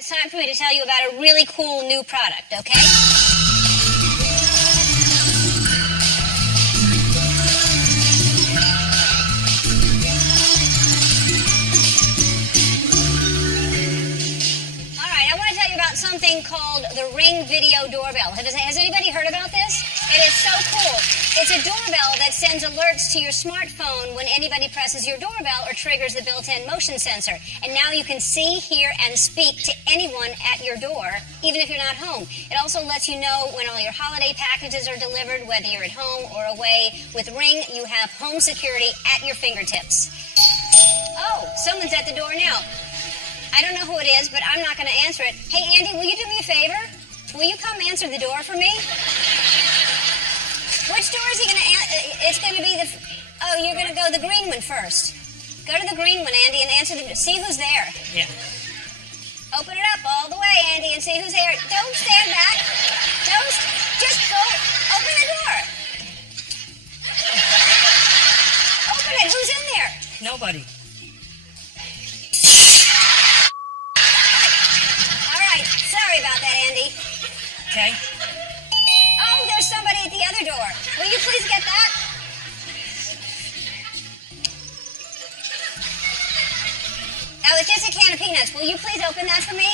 It's time for me to tell you about a really cool new product, okay? Something called the Ring Video Doorbell. Has anybody heard about this? It is so cool. It's a doorbell that sends alerts to your smartphone when anybody presses your doorbell or triggers the built-in motion sensor. And now you can see, hear, and speak to anyone at your door, even if you're not home. It also lets you know when all your holiday packages are delivered, whether you're at home or away. With Ring, you have home security at your fingertips. Oh, someone's at the door now. I don't know who it is, but I'm not going to answer it. Hey, Andy, will you do me a favor? Will you come answer the door for me? Which door is he going to answer? It's going to be the... Oh, you're going to go the green one first. Go to the green one, Andy, and answer the... See who's there. Yeah. Open it up all the way, Andy, and see who's there. Don't stand back. Don't... Just go... Open the door. Open it. Who's in there? Nobody. Sorry about that, Andy. Okay. Oh, there's somebody at the other door. Will you please get that? Oh, it's just a can of peanuts. Will you please open that for me?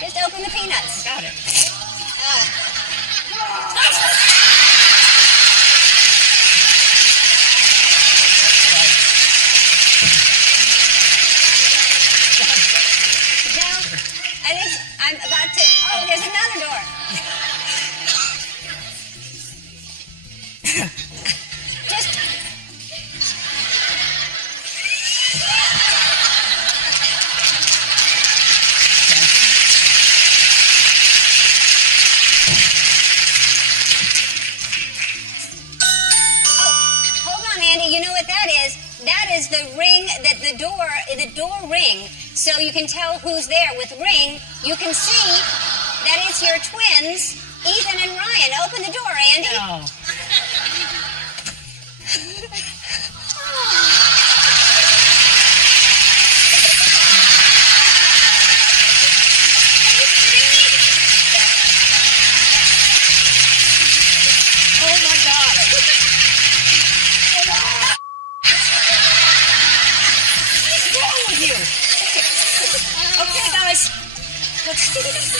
Just open the peanuts. Got it. I'm about to... Oh, there's another door. Just... Oh, hold on, Andy. You know what that is? That is the ring, the door ring. So you can tell who's there. With Ring, you can see that it's your twins, Ethan and Ryan. Open the door, Andy. No. Oh my God. What's wrong with you? Okay, guys. Let's do this.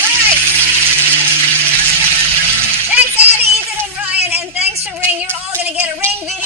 All right. Thanks, Andy, Ethan, and Ryan, and thanks to Ring. You're all going to get a Ring Video